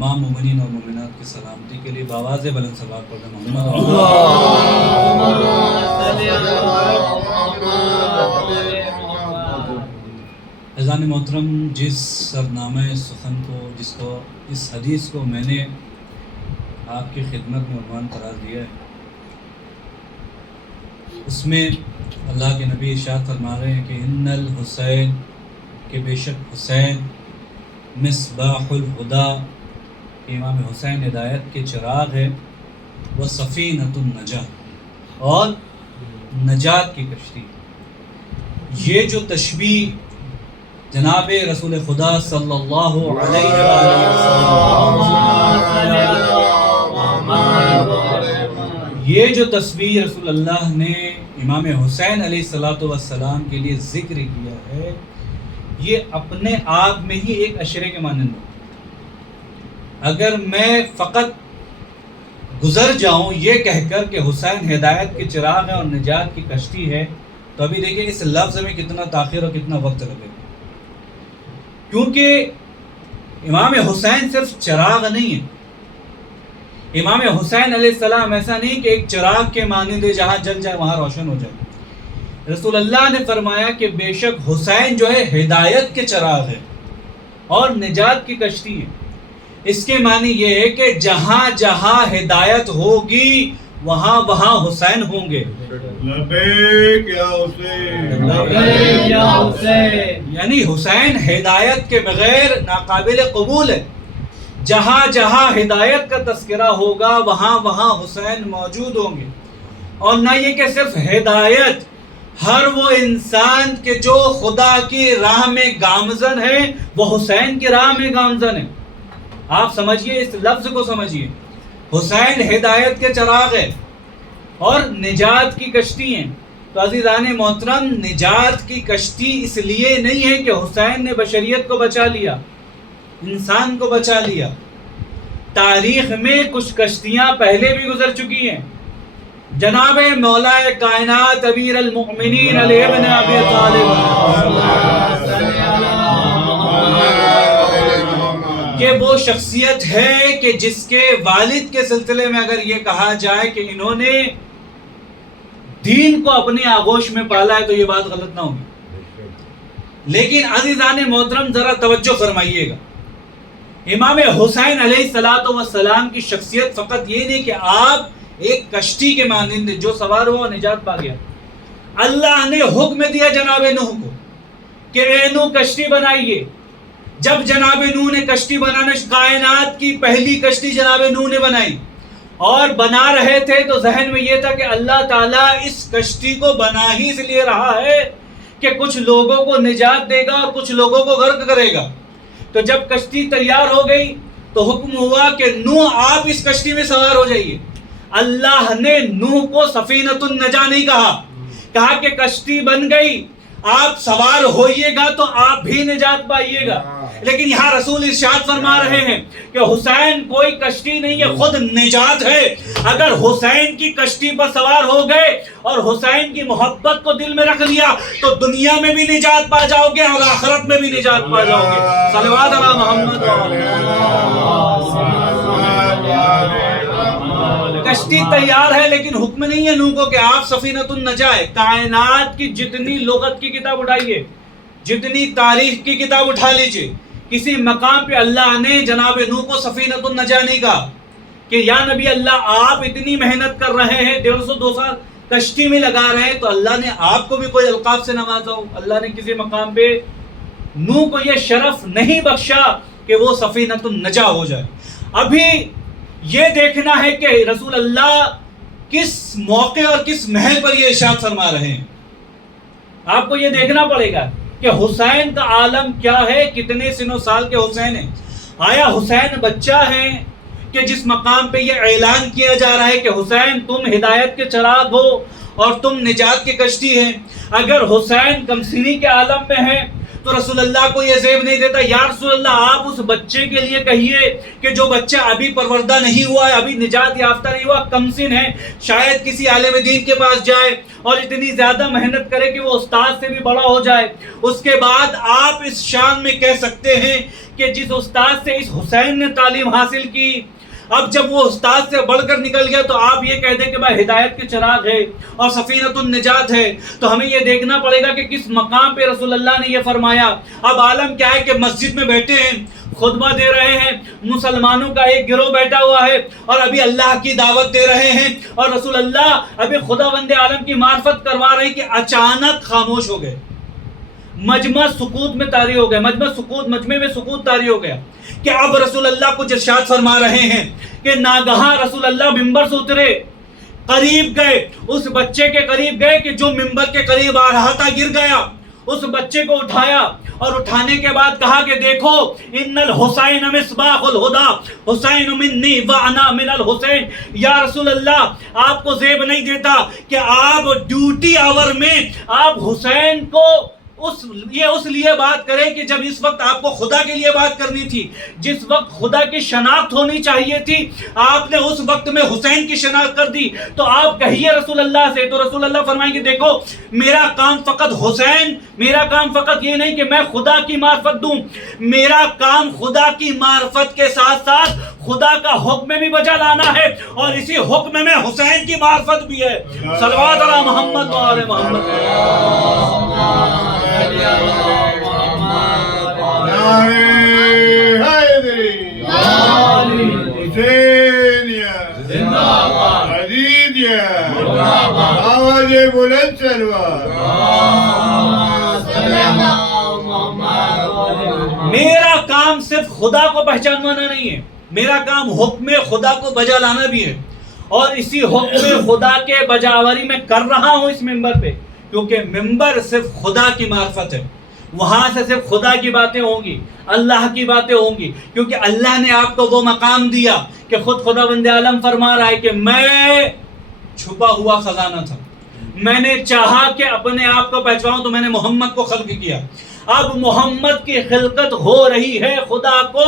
تمام مومنین اور مومنات کی سلامتی کے لیے بآواز بلند صلوات پڑھیں محمد عزیزان محترم، جس سرنامہ سخن کو اس حدیث کو میں نے آپ کی خدمت میں عنوان قرار دیا ہے، اس میں اللہ کے نبی ارشاد فرما رہے ہیں کہ ان الحسین، کہ بے شک حسین مصباح الہدی، امام حسین ہدایت کے چراغ ہے، وہ سفینۃ النجاۃ، اور نجات کی کشتی۔ یہ جو تشبیہ جناب رسول خدا صلی اللہ علیہ وآلہ وسلم، یہ جو تصویر رسول اللہ نے امام حسین علیہ السلام کے لیے ذکر کیا ہے، یہ اپنے آپ میں ہی ایک اشرے کے مانند ہے۔ اگر میں فقط گزر جاؤں یہ کہہ کر کہ حسین ہدایت کے چراغ ہے اور نجات کی کشتی ہے، تو ابھی دیکھیں اس لفظ میں کتنا تاخیر اور کتنا وقت لگے گا، کیونکہ امام حسین صرف چراغ نہیں ہے۔ امام حسین علیہ السلام ایسا نہیں کہ ایک چراغ کے مانند ہے، جہاں جل جائے وہاں روشن ہو جائے۔ رسول اللہ نے فرمایا کہ بے شک حسین جو ہے ہدایت کے چراغ ہے اور نجات کی کشتی ہے۔ اس کے معنی یہ ہے کہ جہاں جہاں ہدایت ہوگی وہاں وہاں حسین ہوں گے۔ لبیک یا حسین، لبیک یا حسین، یعنی حسین ہدایت کے بغیر ناقابل قبول ہے۔ جہاں جہاں ہدایت کا تذکرہ ہوگا وہاں وہاں حسین موجود ہوں گے۔ اور نہ یہ کہ صرف ہدایت، ہر وہ انسان کے جو خدا کی راہ میں گامزن ہے وہ حسین کی راہ میں گامزن ہے۔ آپ سمجھیے، اس لفظ کو سمجھیے، حسین ہدایت کے چراغ ہے اور نجات کی کشتی ہیں۔ تو عزیزان محترم، نجات کی کشتی اس لیے نہیں ہے کہ حسین نے بشریت کو بچا لیا، انسان کو بچا لیا۔ تاریخ میں کچھ کشتیاں پہلے بھی گزر چکی ہیں۔ جناب مولا کائنات امیر المؤمنین علی ابن ابی طالب، کہ وہ شخصیت ہے کہ جس کے والد کے سلسلے میں اگر یہ کہا جائے کہ انہوں نے دین کو اپنی آغوش میں پالا ہے تو یہ بات غلط نہ ہوگی۔ لیکن عزیزان محترم ذرا توجہ فرمائیے گا، امام حسین علیہ السلام کی شخصیت فقط یہ نہیں کہ آپ ایک کشتی کے مانند جو سوار ہوا نجات پا گیا۔ اللہ نے حکم دیا جناب نوح کو کہ اے نوح کشتی بنائیے۔ جب جناب نوح نے کشتی بنانے، کائنات کی پہلی کشتی جناب نوح نے بنائی، اور بنا رہے تھے تو ذہن میں یہ تھا کہ اللہ تعالیٰ اس کشتی کو بنا ہی اس لیے رہا ہے کہ کچھ لوگوں کو نجات دے گا اور کچھ لوگوں کو غرق کرے گا۔ تو جب کشتی تیار ہو گئی تو حکم ہوا کہ نوح آپ اس کشتی میں سوار ہو جائیے۔ اللہ نے نوح کو سفینۃ النجاۃ نہیں کہا کہ کشتی بن گئی آپ سوار ہوئیے گا تو آپ بھی نجات پائیے گا۔ لیکن یہاں رسول ارشاد فرما رہے ہیں کہ حسین کوئی کشتی نہیں ہے، خود نجات ہے۔ اگر حسین کی کشتی پر سوار ہو گئے اور حسین کی محبت کو دل میں رکھ لیا تو دنیا میں بھی نجات پا جاؤ گے اور آخرت میں بھی نجات پا جاؤ گے۔ صلوات علی محمد۔ کشتی تیار ہے لیکن حکم نہیں ہے نوح کو کہ آپ سفینۃ النجاۃ ہے۔ کائنات کی جتنی لغت کی کتاب اٹھائیے، جتنی تاریخ کی کتاب اٹھا لیجئے، کسی مقام پہ اللہ نے جناب نوح کو سفینۃ النجاۃ نہیں کہا کہ یا نبی اللہ آپ اتنی محنت کر رہے ہیں، 150-2 سال کشتی میں لگا رہے ہیں، تو اللہ نے آپ کو بھی کوئی القاب سے نوازا ہو۔ اللہ نے کسی مقام پہ نوح کو یہ شرف نہیں بخشا کہ وہ سفینۃ النجاۃ ہو جائے۔ ابھی یہ دیکھنا ہے کہ رسول اللہ کس موقع اور کس محل پر یہ ارشاد فرما رہے ہیں۔ آپ کو یہ دیکھنا پڑے گا کہ حسین کا عالم کیا ہے، کتنے سن و سال کے حسین ہیں۔ آیا حسین بچہ ہیں کہ جس مقام پہ یہ اعلان کیا جا رہا ہے کہ حسین تم ہدایت کے چراغ ہو اور تم نجات کی کشتی ہیں؟ اگر حسین کمسنی کے عالم میں ہیں تو رسول اللہ کو یہ زیب نہیں دیتا. یا رسول اللہ آپ اس بچے کے لیے کہیے کہ جو بچہ ابھی پروردہ نہیں ہوا ہے, ابھی نجات یافتہ نہیں ہوا, کم سن ہے, شاید کسی عالم دین کے پاس جائے اور اتنی زیادہ محنت کرے کہ وہ استاد سے بھی بڑا ہو جائے, اس کے بعد آپ اس شان میں کہہ سکتے ہیں کہ جس استاد سے اس حسین نے تعلیم حاصل کی, اب جب وہ استاد سے بڑھ کر نکل گیا تو آپ یہ کہہ دیں کہ بھائی ہدایت کے چراغ ہے اور سفینۃ النجات ہے. تو ہمیں یہ دیکھنا پڑے گا کہ کس مقام پہ رسول اللہ نے یہ فرمایا. اب عالم کیا ہے کہ مسجد میں بیٹھے ہیں, خطبہ دے رہے ہیں, مسلمانوں کا ایک گروہ بیٹھا ہوا ہے اور ابھی اللہ کی دعوت دے رہے ہیں اور رسول اللہ ابھی خدا بند عالم کی معرفت کروا رہے ہیں کہ اچانک خاموش ہو گئے, مجمع سکوت میں طاری ہو گیا, مجمع میں سکوت طاری ہو گیا کہ اب رسول اللہ کچھ ارشاد فرما رہے ہیں کہ ناگہاں رسول اللہ منبر سے اترے, قریب گئے, اس بچے کے قریب گئے کہ جو منبر کے قریب آ رہا تھا گر گیا, اس بچے کو اٹھایا اور اٹھانے کے بعد کہا کہ دیکھو ان الحسین مصباح الہدی حسین منی وانا من الحسین. یا رسول اللہ آپ کو زیب نہیں دیتا کہ آپ ڈیوٹی آور میں آپ حسین کو اس لیے بات کریں کہ جب اس وقت آپ کو خدا کے لیے بات کرنی تھی, جس وقت خدا کی شناخت ہونی چاہیے تھی, آپ نے اس وقت میں حسین کی شناخت کر دی. تو آپ کہیے رسول اللہ سے, تو رسول اللہ فرمائیں گے دیکھو میرا کام فقط حسین, میرا کام فقط یہ نہیں کہ میں خدا کی معرفت دوں, میرا کام خدا کی معرفت کے ساتھ ساتھ خدا کا حکم بھی بجا لانا ہے اور اسی حکم میں حسین کی معرفت بھی ہے. صلوات علی محمد و آل محمد. میرا کام صرف خدا کو پہچانوانا نہیں ہے, میرا کام حکم خدا کو بجا لانا بھی ہے اور اسی حکم خدا کے بجاوری میں کر رہا ہوں اس منبر پہ, کیونکہ منبر صرف خدا کی معرفت ہے, وہاں سے صرف خدا کی باتیں ہوں گی, اللہ کی باتیں ہوں گی, کیونکہ اللہ نے آپ کو وہ مقام دیا کہ خود خدا بند عالم فرما رہا ہے کہ میں چھپا ہوا خزانہ تھا, میں نے چاہا کہ اپنے آپ کو پہچانوں تو میں نے محمد کو خلق کیا. اب محمد کی خلقت ہو رہی ہے خدا کو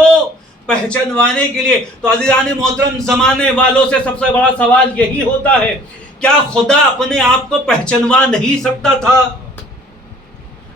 پہچانوانے کے لیے. تو عزیزان محترم, زمانے والوں سے سب سے بڑا سوال یہی ہوتا ہے, کیا خدا اپنے آپ کو پہچانوا نہیں سکتا تھا؟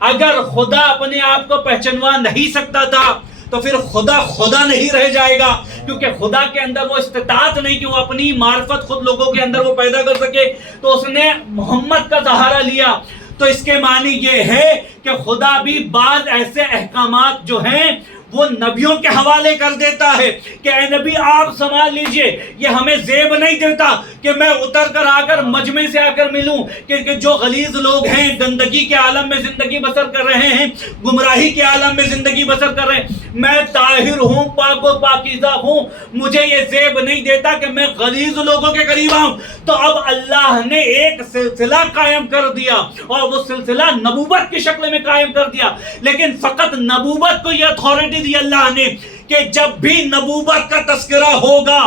اگر خدا اپنے آپ کو پہچانوا نہیں سکتا تھا تو پھر خدا خدا نہیں رہ جائے گا, کیونکہ خدا کے اندر وہ استطاعت نہیں کہ وہ اپنی معرفت خود لوگوں کے اندر وہ پیدا کر سکے. تو اس نے محمد کا سہارا لیا. تو اس کے معنی یہ ہے کہ خدا بھی بعض ایسے احکامات جو ہیں وہ نبیوں کے حوالے کر دیتا ہے کہ اے نبی آپ سنبھال لیجئے, یہ ہمیں زیب نہیں دیتا کہ میں اتر کر آ کر مجمع سے آ کر ملوں, کہ جو غلیظ لوگ ہیں گندگی کے عالم میں زندگی بسر کر رہے ہیں, گمراہی کے عالم میں زندگی بسر کر رہے ہیں, میں طاہر ہوں, پاک و پاکیزہ ہوں, مجھے یہ زیب نہیں دیتا کہ میں غلیظ لوگوں کے قریب آؤں. تو اب اللہ نے ایک سلسلہ قائم کر دیا اور وہ سلسلہ نبوت کی شکل میں قائم کر دیا, لیکن فقط نبوت کو یہ اتھارٹی دی اللہ نے کہ جب بھی نبوت کا تذکرہ ہوگا,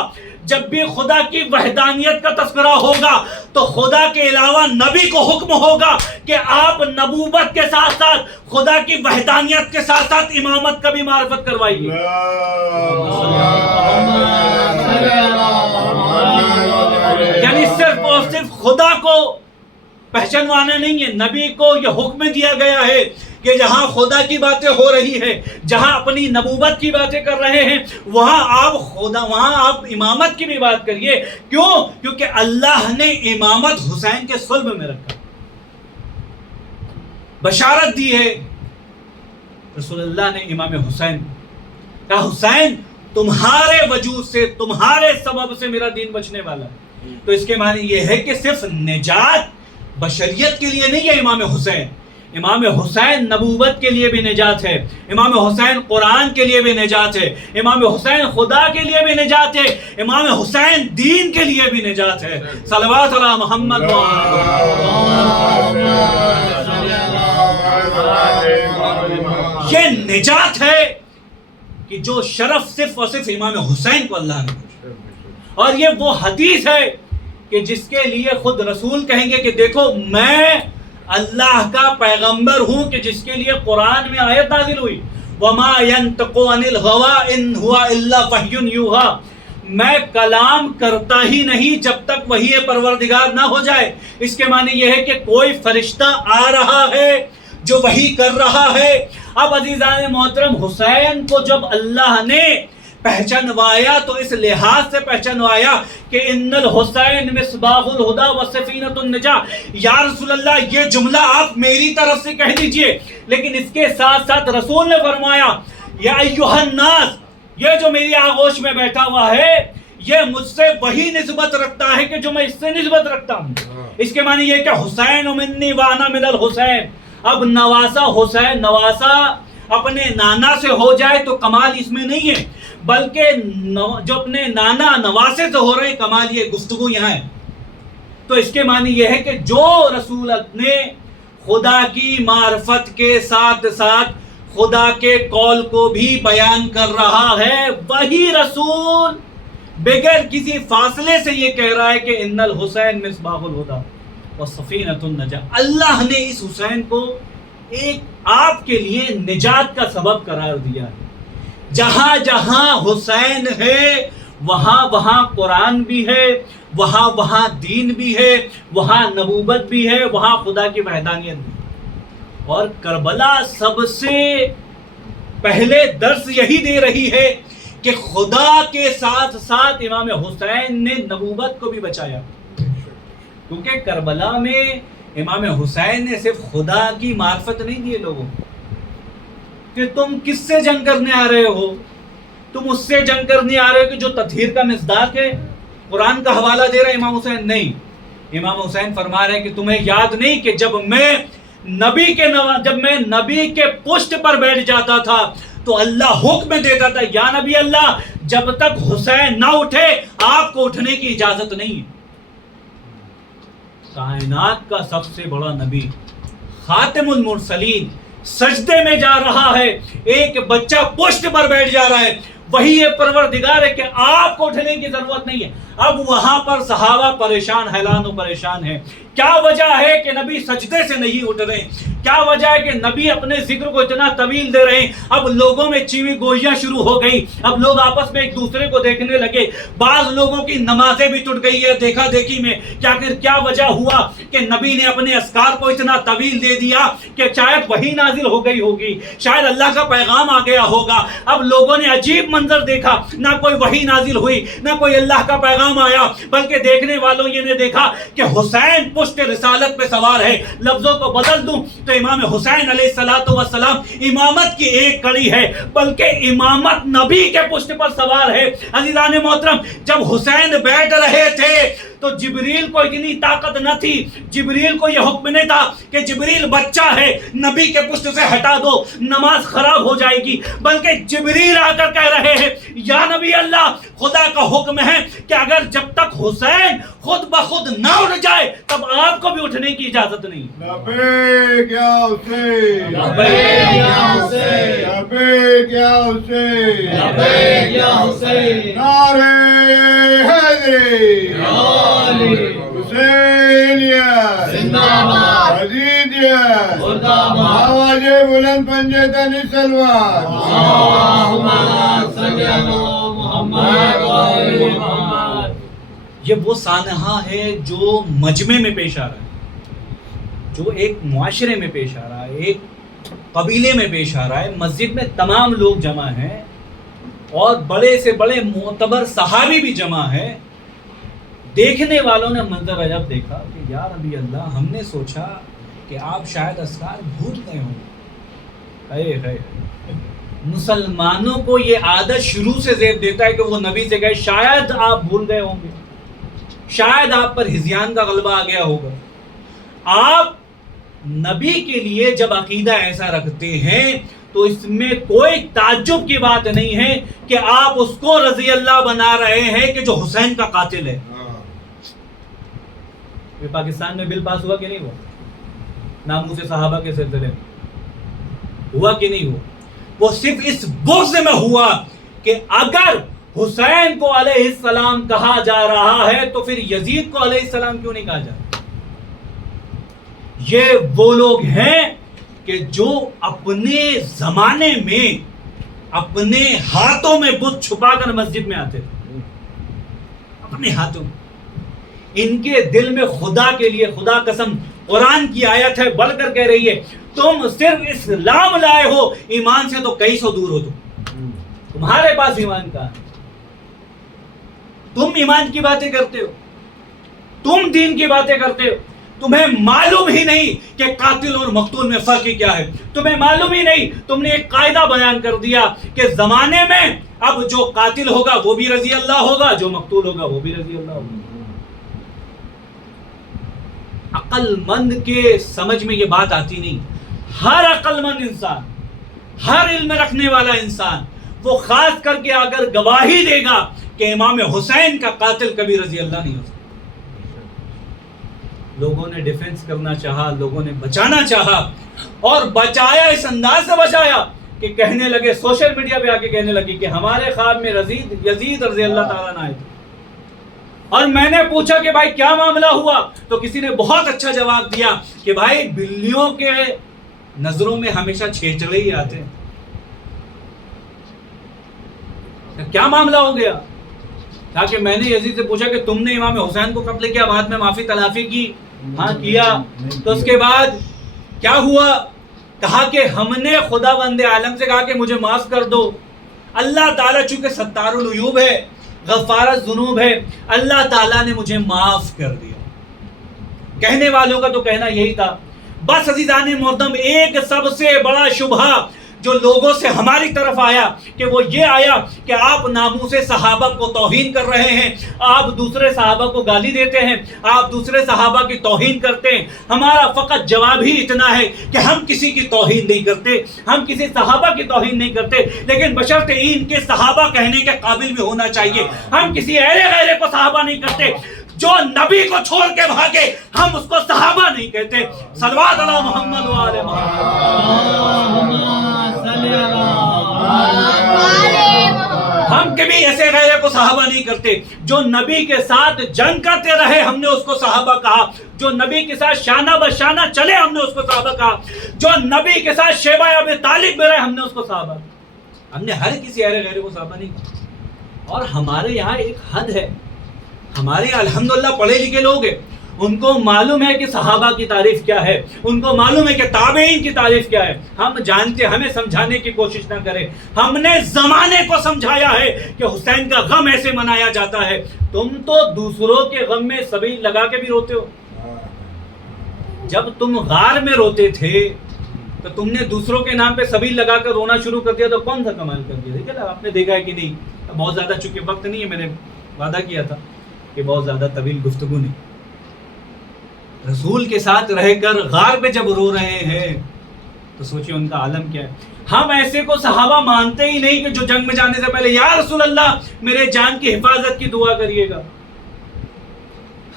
جب بھی خدا کی وحدانیت کا تذکرہ ہوگا تو خدا کے علاوہ نبی کو حکم ہوگا کہ آپ نبوت کے ساتھ ساتھ خدا کی وحدانیت کے ساتھ ساتھ امامت کا بھی معرفت کروائیے. یعنی صرف اور صرف خدا کو پہچانوانا نہیں ہے, نبی کو یہ حکم دیا گیا ہے کہ جہاں خدا کی باتیں ہو رہی ہیں, جہاں اپنی نبوت کی باتیں کر رہے ہیں, وہاں آپ امامت کی بھی بات کریے. کیوں؟ کیونکہ اللہ نے امامت حسین کے صلب میں رکھا, بشارت دی ہے رسول اللہ نے امام حسین کہا حسین تمہارے وجود سے, تمہارے سبب سے میرا دین بچنے والا ہے. تو اس کے معنی یہ ہے کہ صرف نجات بشریت کے لیے نہیں ہے امام حسین, امام حسین نبوت کے لیے بھی نجات ہے, امام حسین قرآن کے لیے بھی نجات ہے, امام حسین خدا کے لیے بھی نجات ہے, امام حسین دین کے لیے بھی نجات ہے. صلوات علی محمد. یہ نجات ہے کہ جو شرف صرف اور صرف امام حسین کو اللہ نے, اور یہ وہ حدیث ہے کہ جس کے لیے خود رسول کہیں گے کہ دیکھو میں اللہ کا پیغمبر ہوں کہ جس کے لیے قرآن میں آیت نازل ہوئی وما ينطق عن الهوى ان هو الا وحی یوحى، میں کلام کرتا ہی نہیں جب تک وحی پروردگار نہ ہو جائے۔ اس کے معنی یہ ہے کہ کوئی فرشتہ آ رہا ہے جو وحی کر رہا ہے۔ اب عزیزان محترم، حسین کو جب اللہ نے پہچانوایا تو اس لحاظ سے پہچانوایا کہ ان الحسین مصباح الہدی و سفینۃ النجاہ، یا رسول اللہ یہ جملہ آپ میری طرف سے کہہ دیجئے، لیکن اس کے ساتھ ساتھ رسول نے فرمایا یا ایھا الناس، یہ جو میری آغوش میں بیٹھا ہوا ہے یہ مجھ سے وہی نسبت رکھتا ہے کہ جو میں اس سے نسبت رکھتا ہوں۔ اس کے معنی یہ کہ حسین منی وانا من الحسین، اب نواسا حسین نواسا اپنے نانا سے ہو جائے تو کمال اس میں نہیں ہے، بلکہ جو اپنے نانا نواسے سے ہو رہے کمال یہ گفتگو یہاں ہے۔ تو اس کے معنی یہ ہے کہ جو رسول نے خدا کی معرفت کے ساتھ ساتھ خدا کے قول کو بھی بیان کر رہا ہے، وہی رسول بغیر کسی فاصلے سے یہ کہہ رہا ہے کہ ان الحسین مصباح الہدی و سفینۃ النجاہ۔ اللہ نے اس حسین کو ایک آپ کے لیے نجات کا سبب قرار دیا ہے۔ جہاں جہاں حسین ہے وہاں وہاں قرآن بھی ہے، وہاں وہاں دین بھی ہے، وہاں نبوت بھی ہے، وہاں خدا کی وحدانیت بھی ہے۔ اور کربلا سب سے پہلے درس یہی دے رہی ہے کہ خدا کے ساتھ ساتھ امام حسین نے نبوت کو بھی بچایا، کیونکہ کربلا میں امام حسین نے صرف خدا کی معرفت نہیں دی لوگوں کہ تم کس سے جنگ کرنے آ رہے ہو، تم اس سے جنگ کرنے آ رہے ہو کہ جو تطہیر کا مصداق ہے، قرآن کا حوالہ دے رہا ہے امام حسین نہیں۔ امام حسین فرما رہے ہیں کہ تمہیں یاد نہیں کہ جب میں نبی کے پشت پر بیٹھ جاتا تھا تو اللہ حکم دیتا تھا یا نبی اللہ جب تک حسین نہ اٹھے آپ کو اٹھنے کی اجازت نہیں ہے۔ کائنات کا سب سے بڑا نبی خاتم المرسلین سجدے میں جا رہا ہے، ایک بچہ پشت پر بیٹھ جا رہا ہے، وہی یہ پروردگار ہے کہ آپ کو اٹھنے کی ضرورت نہیں ہے۔ اب وہاں پر صحابہ پریشان حیران و پریشان ہیں، کیا وجہ ہے کہ نبی سجدے سے نہیں اٹھ رہے، کیا وجہ ہے کہ نبی اپنے ذکر کو اتنا طویل دے رہے ہیں۔ اب لوگوں میں چیویں گوئیاں شروع ہو گئی، اب لوگ آپس میں ایک دوسرے کو دیکھنے لگے، بعض لوگوں کی نمازیں بھی ٹوٹ گئی ہے دیکھا دیکھی میں۔ کیا وجہ ہوا کہ نبی نے اپنے اذکار کو اتنا طویل دے دیا کہ شاید وحی نازل ہو گئی ہوگی، شاید اللہ کا پیغام آ گیا ہوگا۔ اب لوگوں نے عجیب منظر دیکھا، نہ کوئی وحی نازل ہوئی، نہ کوئی اللہ کا پیغام آیا، بلکہ دیکھنے والوں یہ نے دیکھا کہ حسین پشت رسالت پہ سوار ہے۔ لفظوں کو بدل دوں تو امام حسین علیہ الصلوۃ والسلام امامت کی ایک کڑی ہے، بلکہ امامت نبی کے پشت پر سوار ہے۔ عزیزان محترم، جب حسین بیٹھ رہے تھے تو جبریل کو اتنی طاقت نہ تھی، جبریل کو یہ حکم نہیں تھا کہ جبریل بچہ ہے نبی کے پشت سے ہٹا دو نماز خراب ہو جائے گی، بلکہ جبریل آ کر کہہ رہے ہیں یا نبی اللہ خدا کا حکم ہے کہ اگر جب تک حسین خود بخود نہ اٹھ جائے تب آپ کو بھی اٹھنے کی اجازت نہیں۔ لبیک یا حسین، لبیک یا حسین، لبیک یا حسین، لبیک یا حسین، نعرہ حیدری، حسینیت زندہ باد، عزیزیت، مردہ باد، آواز بلند پنجے تنی سلوات، اللہم صلی علی محمد و آل محمد۔ یہ وہ سانحہ ہے جو مجمع میں پیش آ رہا ہے، جو ایک معاشرے میں پیش آ رہا ہے، ایک قبیلے میں پیش آ رہا ہے۔ مسجد میں تمام لوگ جمع ہیں اور بڑے سے بڑے معتبر صحابی بھی جمع ہیں۔ دیکھنے والوں نے منظر عجب دیکھا کہ یا نبی اللہ ہم نے سوچا کہ آپ شاید اذکار بھول گئے ہوں گے۔ مسلمانوں کو یہ عادت شروع سے زیب دیتا ہے کہ وہ نبی سے کہے شاید آپ بھول گئے ہوں گے، شاید آپ پر ہذیان کا غلبہ آ گیا ہوگا۔ آپ نبی کے لیے جب عقیدہ ایسا رکھتے ہیں تو اس میں کوئی تعجب کی بات نہیں ہے کہ آپ اس کو رضی اللہ بنا رہے ہیں کہ جو حسین کا قاتل ہے۔ یہ پاکستان میں بل پاس ہوا کہ نہیں ہوا ناموس صحابہ کے سلسلے میں؟ ہوا کہ نہیں ہوا؟ وہ صرف اس بغض میں ہوا کہ اگر حسین کو علیہ السلام کہا جا رہا ہے تو پھر یزید کو علیہ السلام کیوں نہیں کہا جا رہا؟ یہ وہ لوگ ہیں کہ جو اپنے زمانے میں اپنے ہاتھوں میں بت چھپا کر مسجد میں آتے تھے، اپنے ہاتھوں میں. ان کے دل میں خدا کے لیے، خدا قسم قرآن کی آیت ہے، بڑھ کر کہہ رہی ہے تم صرف اسلام لائے ہو، ایمان سے تو کئی سو دور ہو. تمہارے پاس ایمان کہاں ہے؟ تم ایمان کی باتیں کرتے ہو، تم دین کی باتیں کرتے ہو. تمہیں معلوم ہی نہیں کہ قاتل اور مقتول میں فرق کیا ہے. تمہیں معلوم ہی نہیں. تم نے ایک قاعدہ بیان کر دیا کہ زمانے میں اب جو قاتل ہوگا وہ بھی رضی اللہ ہوگا، جو مقتول ہوگا وہ بھی رضی اللہ ہوگا. عقل مند کے سمجھ میں یہ بات آتی نہیں. ہر عقل مند انسان، ہر علم رکھنے والا انسان وہ خاص کر کے اگر گواہی دے گا کہ امام حسین کا قاتل کبھی رضی اللہ نہیں ہو سکتا. لوگوں نے ڈیفنس کرنا چاہا، لوگوں نے بچانا چاہا، اور بچایا اس انداز سے بچایا کہ کہنے لگے، سوشل میڈیا پہ آ کے کہنے لگی کہ ہمارے خواب میں یزید رضی اللہ تعالیٰ نہ آئے تھے. اور میں نے پوچھا کہ بھائی کیا معاملہ ہوا، تو کسی نے بہت اچھا جواب دیا کہ بھائی بلیوں کے نظروں میں ہمیشہ چھیچڑے ہی آتے ہیں. کیا معاملہ ہو گیا؟ تاکہ میں نے یزید سے پوچھا کہ تم نے امام حسین کو قتل کیا، بعد میں معافی تلافی کی؟ ہاں کیا. تو اس کے بعد کیا ہوا؟ کہا کہ ہم نے خدا بند عالم سے کہا کہ مجھے معاف کر دو. اللہ تعالیٰ چونکہ ستار العیوب ہے، غفار الذنوب ہے، اللہ تعالیٰ نے مجھے معاف کر دیا. کہنے والوں کا تو کہنا یہی تھا. بس عزیزان محترم، ایک سب سے بڑا شبہ جو لوگوں سے ہماری طرف آیا کہ وہ یہ آیا کہ آپ ناموس صحابہ کو توہین کر رہے ہیں، آپ دوسرے صحابہ کو گالی دیتے ہیں، آپ دوسرے صحابہ کی توہین کرتے ہیں. ہمارا فقط جواب ہی اتنا ہے کہ ہم کسی کی توہین نہیں کرتے، ہم کسی صحابہ کی توہین نہیں کرتے، لیکن بشرط ان کے صحابہ کہنے کے قابل بھی ہونا چاہیے. ہم کسی غیرے کو صحابہ نہیں کرتے. جو نبی کو چھوڑ کے بھاگے ہم اس کو صحابہ نہیں کہتے. صلوات علی محمد و آل محمد. ہم کبھی ایسے غیرے کو صحابہ نہیں کرتے. جو نبی کے ساتھ جنگ کرتے رہے ہم نے اس کو صحابہ کہا. جو نبی کے ساتھ شانہ بشانہ چلے ہم نے اس کو صحابہ کہا. جو نبی کے ساتھ شیبہ ابی طالب میں رہے ہم نے اس کو صحابہ. ہم نے ہر کسی غیرے کو صحابہ نہیں کہا. اور ہمارے یہاں ایک حد ہے. ہمارے الحمدللہ پڑھے لکھے لوگ ہیں، ان کو معلوم ہے کہ صحابہ کی تعریف کیا ہے، ان کو معلوم ہے کہ تابعین کی تعریف کیا ہے. ہم جانتے، ہمیں سمجھانے کی کوشش نہ کریں. ہم نے زمانے کو سمجھایا ہے کہ حسین کا غم ایسے منایا جاتا ہے. تم تو دوسروں کے غم میں سبیل لگا کے بھی روتے ہو. جب تم غار میں روتے تھے تو تم نے دوسروں کے نام پہ سبیل لگا کر رونا شروع کر دیا تو کون سا کمال کر دیا؟ دیکھیں آپ نے دیکھا ہے کہ نہیں. بہت زیادہ چونکہ وقت نہیں ہے، میں نے وعدہ کیا تھا کہ بہت زیادہ طویل گفتگو نہیں. رسول کے ساتھ رہ کر غار پہ جب رو رہے ہیں تو سوچیں ان کا عالم کیا ہے. ہم ایسے کو صحابہ مانتے ہی نہیں کہ جو جنگ میں جانے سے پہلے یا رسول اللہ میرے جان کی حفاظت کی دعا کریے گا.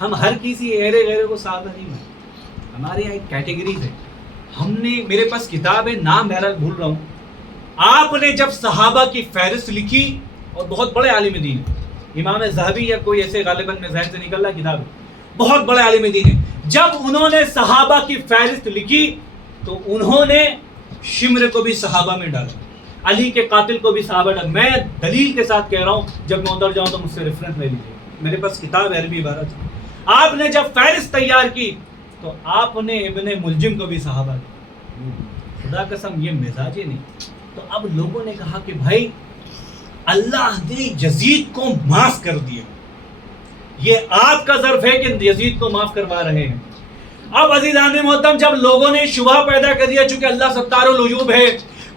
ہم ہر کسی غیرے کو صحابہ نہیں مانتے. ہمارے یہاں ایک کیٹیگریز ہے. ہم نے، میرے پاس کتاب ہے، نام بہرحال بھول رہا ہوں. آپ نے جب صحابہ کی فہرست لکھی، اور بہت بڑے عالم دین ہے، امام ذہبی یا کوئی ایسے غالباً میں ذہن سے نکل رہا کتاب ہے، بہت بڑے عالم دین ہے. جب انہوں نے صحابہ کی فہرست لکھی تو انہوں نے شمر کو بھی صحابہ میں ڈالا، علی کے قاتل کو بھی صحابہ ڈالا. میں دلیل کے ساتھ کہہ رہا ہوں، جب میں ادھر جاؤں تو مجھ سے ریفرنس لے لیجیے. میرے پاس کتاب عربی عبارت ہے. آپ نے جب فہرست تیار کی تو آپ نے ابن ملجم کو بھی صحابہ دیا. خدا قسم یہ مزاج ہی نہیں. تو اب لوگوں نے کہا کہ بھائی اللہ نے یزید کو معاف کر دیا، یہ آپ کا ظرف ہے کہ یزید کو معاف کروا رہے ہیں. اب عزیزان محترم، جب لوگوں نے شبہ پیدا کر دیا، چونکہ اللہ ستار العیوب ہے،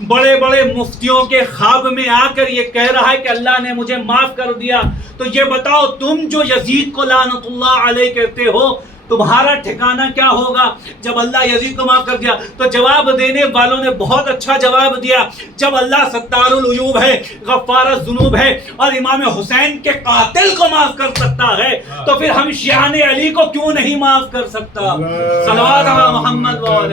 بڑے بڑے مفتیوں کے خواب میں آ کر یہ کہہ رہا ہے کہ اللہ نے مجھے معاف کر دیا، تو یہ بتاؤ تم جو یزید کو لعنت اللہ علیہ کہتے ہو تمہارا ٹھکانہ کیا ہوگا جب اللہ یزید کو معاف کر دیا؟ تو جواب دینے والوں نے بہت اچھا جواب دیا. جب اللہ ستار العیوب ہے، غفار الذنوب ہے، اور امام حسین کے قاتل کو معاف کر سکتا ہے تو پھر ہم شیعان علی کو کیوں نہیں معاف کر سکتا؟ صلوات علی محمد و آل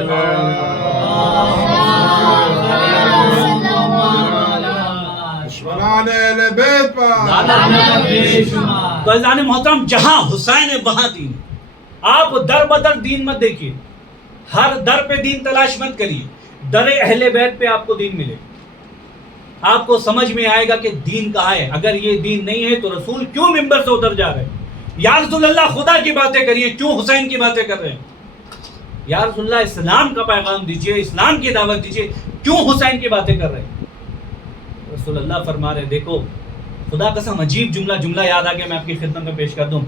تو عزیزان محترم، جہاں حسین ہے وہاں دین. آپ در بدر دین مت دیکھیے. ہر در پہ دین تلاش مت کریے، در اہل بیت پہ آپ کو دین ملے، آپ کو سمجھ میں آئے گا کہ دین کہاں ہے۔ اگر یہ دین نہیں ہے تو رسول کیوں ممبر سے اتر جا رہے ہیں؟ یا رسول اللہ خدا کی باتیں کریے، کیوں حسین کی باتیں کر رہے ہیں؟ یا رسول اللہ اسلام کا پیغام دیجئے، اسلام کی دعوت دیجئے، کیوں حسین کی باتیں کر رہے ہیں؟ رسول اللہ فرما رہے، دیکھو خدا قسم عجیب جملہ یاد آ گیا، میں آپ کی خدمت میں پیش کر دوں۔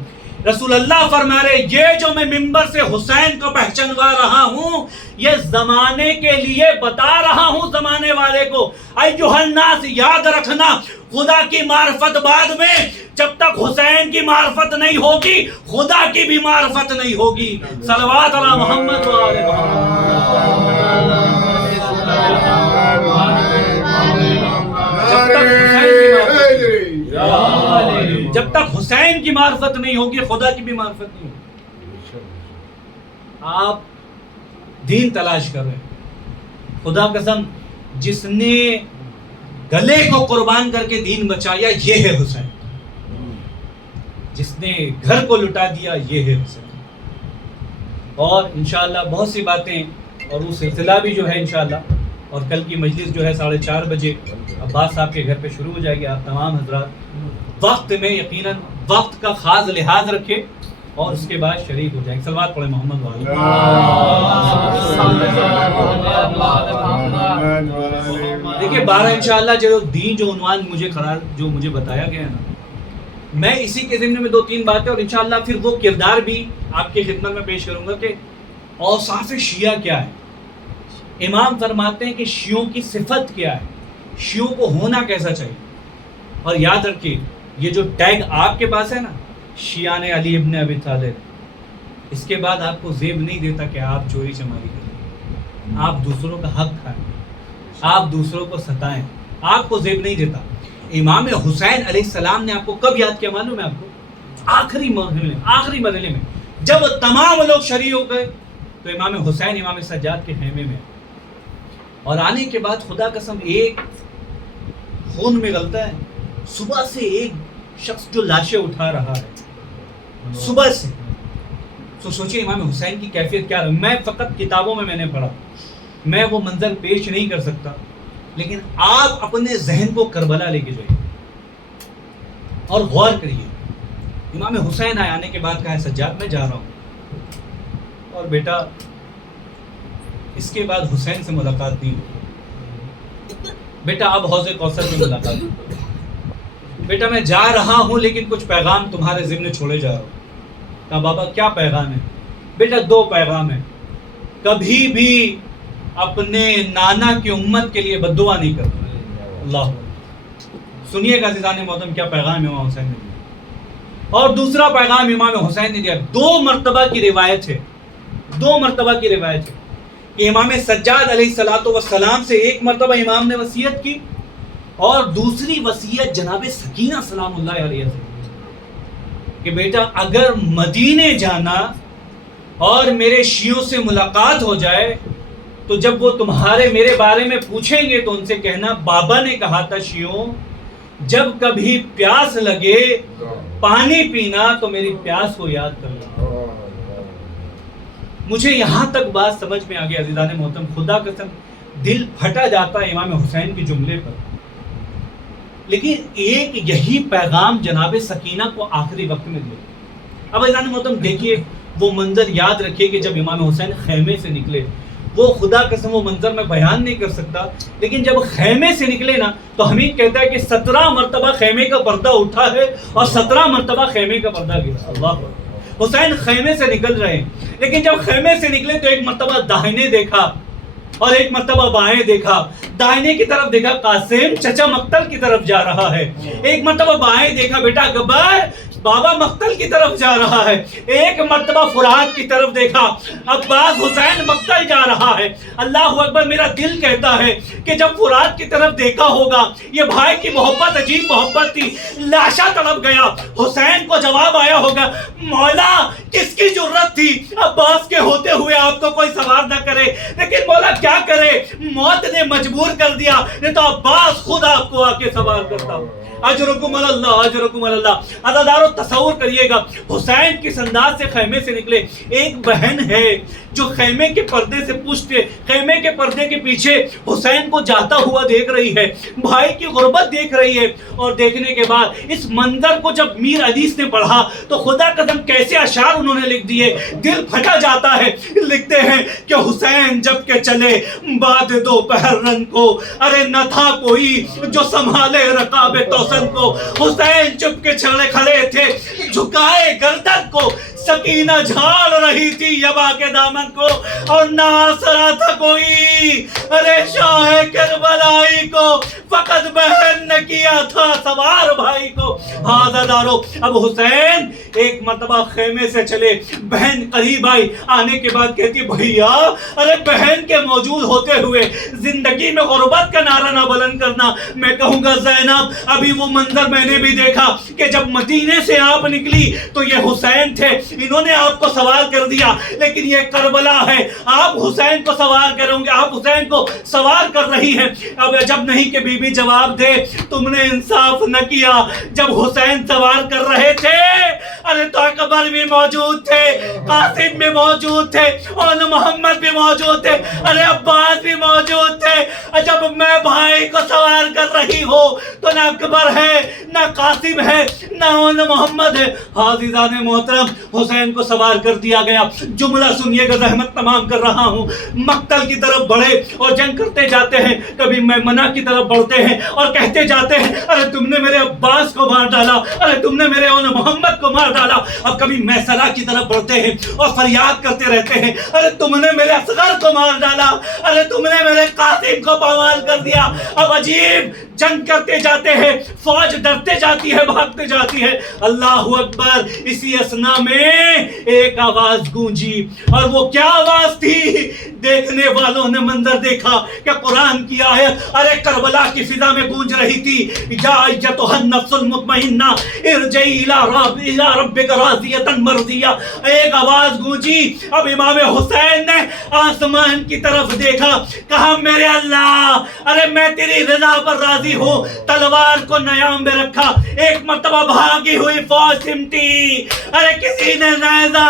رسول اللہ فرما رہے، یہ جو میں ممبر سے حسین کو پہچانوا رہا ہوں، یہ زمانے کے لیے بتا رہا ہوں زمانے والے کو، ایھا الناس یاد رکھنا، خدا کی معرفت بعد میں، جب تک حسین کی معرفت نہیں ہوگی خدا کی بھی معرفت نہیں ہوگی۔ صلوات علی محمد و آل محمد۔ جب تک حسین کی معرفت نہیں ہوگی خدا کی بھی معرفت نہیں ہوگی۔ آپ دین تلاش کر رہے ہیں، خدا قسم جس نے گلے کو قربان کر کے دین بچایا یہ ہے حسین، جس نے گھر کو لٹا دیا یہ ہے حسین۔ اور انشاءاللہ بہت سی باتیں اور وہ سلسلہ بھی جو ہے انشاءاللہ، اور کل کی مجلس جو ہے 4:30 بجے عباس صاحب کے گھر پہ شروع ہو جائے گی۔ آپ تمام حضرات وقت میں یقیناً وقت کا خاص لحاظ رکھے اور اس کے بعد شریک ہو جائیں۔ صلوات پڑھیں محمد والے۔ دیکھیں 12 انشاءاللہ جو دین جو عنوان جو مجھے بتایا گیا ہے نا، میں اسی کے ضمن میں 2-3 باتیں اور انشاءاللہ پھر وہ کردار بھی آپ کی خدمت میں پیش کروں گا کہ اوصاف شیعہ کیا ہے۔ امام فرماتے ہیں کہ شیعوں کی صفت کیا ہے، شیعوں کو ہونا کیسا چاہیے۔ اور یاد رکھیے یہ جو ٹیگ آپ کے پاس ہے نا، شیعہ نے علی ابن ابی طالب، اس کے بعد آپ کو زیب نہیں دیتا کہ آپ چوری چماری کریں، آپ دوسروں کا حق کھائیں، آپ دوسروں کو ستائیں، آپ کو زیب نہیں دیتا۔ امام حسین علیہ السلام نے آپ کو کب یاد کیا معلوم ہے آپ کو؟ آخری مرحلے میں جب تمام لوگ شریع ہو گئے تو امام حسین امام سجاد کے خیمے میں، اور آنے کے بعد خدا قسم ایک خون میں غلطہ ہے، صبح سے ایک شخص جو لاشیں اٹھا رہا ہے صبح سے، تو سوچیں امام حسین کی کیفیت کیا ہے۔ میں فقط کتابوں میں نے پڑھا، میں وہ منظر پیش نہیں کر سکتا، لیکن آپ اپنے ذہن کو کربلا لے کے جائیے اور غور کریے۔ امام حسین آنے کے بعد کہا ہے سجاد میں جا رہا ہوں، اور بیٹا اس کے بعد حسین سے ملاقات نہیں ہوئی، بیٹا اب حوض کوثر میں ملاقات ہوئی، بیٹا میں جا رہا ہوں لیکن کچھ پیغام تمہارے ذمہ چھوڑے جا رہا ہوں۔ کہا بابا کیا پیغام ہے؟ بیٹا 2 پیغام ہیں، کبھی بھی اپنے نانا کی امت کے لیے بد دعا نہیں کرتا۔ اللہ سنیے گا عزیزان محترم کیا پیغام امام حسین نے دیا۔ اور دوسرا پیغام امام حسین نے دیا، 2 مرتبہ کی روایت ہے کہ امام سجاد علیہ السلام سے ایک مرتبہ امام نے وصیت کی، اور دوسری وصیت جناب سکینہ سلام اللہ علیہ سے کہ بیٹا اگر مدینے جانا اور میرے شیعوں سے ملاقات ہو جائے تو جب وہ تمہارے میرے بارے میں پوچھیں گے تو ان سے کہنا بابا نے کہا تھا شیعوں جب کبھی پیاس لگے پانی پینا تو میری پیاس کو یاد کر لو۔ مجھے یہاں تک بات سمجھ میں آ گئی عزیزان محترم، خدا قسم دل پھٹا جاتا ہے امام حسین کے جملے پر، لیکن ایک یہی پیغام جناب سکینہ کو آخری وقت میں دیا۔ اب عزیزان محترم دیکھیے وہ منظر یاد رکھیے کہ جب امام حسین خیمے سے نکلے، وہ خدا قسم وہ منظر میں بیان نہیں کر سکتا، لیکن جب خیمے سے نکلے نا تو حمید کہتا ہے کہ 17 مرتبہ خیمے کا پردہ اٹھا ہے اور 17 مرتبہ خیمے کا پردہ گرا۔ اللہ حسین خیمے سے نکل رہے ہیں، لیکن جب خیمے سے نکلے تو ایک مرتبہ داہنے دیکھا اور ایک مرتبہ بائیں دیکھا، دائنے کی طرف دیکھا قاسم چچا مقتل کی طرف جا رہا ہے، ایک مرتبہ بائیں دیکھا بیٹا گبر بابا مقتل کی طرف جا رہا ہے، ایک مرتبہ فرات کی طرف دیکھا عباس حسین مقتل جا رہا ہے۔ اللہ اکبر، میرا دل کہتا ہے کہ جب فرات کی طرف دیکھا ہوگا، یہ بھائی کی محبت عجیب محبت تھی، لاشا تڑپ گیا، حسین کو جواب آیا ہوگا مولا کس کی جرت تھی عباس کے ہوتے ہوئے آپ کو کوئی سوار نہ کرے، لیکن مولا کیا کرے موت نے مجبور کر دیا، نہیں تو عباس خود آپ کو آ کے سوار کرتا۔ اجرکم اللہ اجرکم اللہ۔ عزادارو تصور کریے گا، حسین کس انداز سے خیمے سے نکلے۔ ایک بہن ہے جو خیمے کے پردے سے پشتے، خیمے کے پردے کے پیچھے حسین کو جاتا ہوا دیکھ رہی ہے، بھائی کی غربت دیکھ رہی ہے، اور دیکھنے کے بعد اس منظر کو جب میر حدیث نے پڑھا تو خدا قسم کیسے اشعار انہوں نے لکھ دیے، دل پھٹا جاتا ہے۔ لکھتے ہیں کہ حسین جب کہ چلے بعد دوپہر رن کو، ارے نہ تھا کوئی جو سنبھالے رقاب توسن کو۔ حسین چپ کے چھڑے کھڑے تھے جھکائے گردن کو، سکینہ جھاڑ رہی تھی یبا کے دامن کو، اور نہ آسرا تھا کوئی ارے شاہ کربلائی کو، فقط بہن نے کیا تھا سوار بھائی کو۔ عزادارو اب حسین ایک مرتبہ خیمے سے چلے، بہن قریب آئی، آنے کے بعد کہتی بھیا ارے بہن کے موجود ہوتے ہوئے زندگی میں غربت کا نعرہ نہ بلند کرنا۔ میں کہوں گا زینب ابھی وہ منظر میں نے بھی دیکھا کہ جب مدینے سے آپ نکلی تو یہ حسین تھے، انہوں نے آپ کو سوار کر دیا، لیکن یہ کربلا ہے، آپ حسین کو سوار کریں گے، آپ حسین کو سوار کر رہی ہیں۔ اب جب نہیں کہ بی بی جواب دے تم نے انصاف نہ کیا، جب حسین سوار کر رہے تھے ارے تو اکبر بھی موجود تھے، قاسم بھی موجود تھے، اور محمد بھی موجود تھے، ارے عباس بھی موجود تھے۔ جب میں بھائی کو سوار کر رہی ہو تو نہ اکبر ہے نہ قاسم ہے نہ محمد ہے۔ عزیزان محترم حسین کو سوار کر دیا گیا۔ جملہ سنیے گا، زحمت تمام کر رہا ہوں۔ مقتل کی طرف بڑھے اور جنگ کرتے جاتے ہیں، کبھی میمنہ کی طرف بڑھتے ہیں اور کہتے جاتے ہیں ارے تم نے میرے عباس کو مار ڈالا، ارے تم نے میرے محمد کو مار ڈالا۔ اب کبھی میسرہ کی طرف بڑھتے ہیں اور فریاد کرتے رہتے ہیں ارے تم نے میرے اصغر کو مار ڈالا، ارے تم نے میرے قاسم کو پامال کر دیا۔ اب عجیب جنگ کرتے جاتے ہیں، فوج ڈرتے جاتی ہے، بھاگتے جاتی ہے۔ اللہ اکبر! اسی اسنا میں ایک آواز گونجی، اور وہ کیا آواز تھی؟ دیکھنے والوں نے منظر دیکھا کہ قرآن کی آیت ارے کربلا کی فضا میں گونج رہی تھی، یا ایتھا النفس المطمئنہ ارجعی الی ربک راضیۃ مرضیہ۔ ایک آواز گونجی، اب امام حسین نے آسمان کی طرف دیکھا، کہا میرے اللہ ارے میں تیری رضا پر راضی ہوں۔ تلوار کو نیام میں رکھا، ایک مرتبہ بھاگی ہوئی فوج سمٹی، ارے کسی نے نیزہ،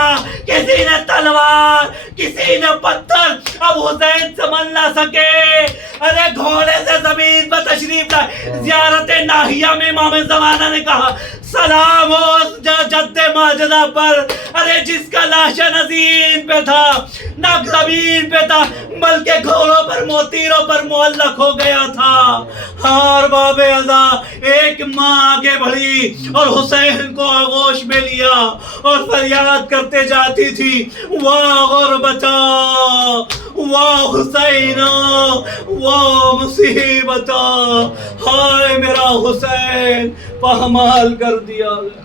کسی نے تلوار، کسی نے پتھر، اب حسین سمجھ نہ سکے، ارے گھوڑے سے زمین پر تشریف لائے۔ زیارت ناحیہ میں امام زمانہ نے کہا سلام ہو اس جد ماجدہ پر، ارے جس کا لاشا نزین پہ تھا، نہ زمین پہ تھا بلکہ گھوڑوں پر موتیروں پر معلق ہو گیا تھا۔ اور باب ازا ایک ماں آگے بڑھی اور حسین کو آغوش میں لیا اور فریاد کرتے جاتی تھی واہ غربتا، واہ حسینا، واہ مصیبتا، ہائے میرا حسین پامال کر دیا گیا۔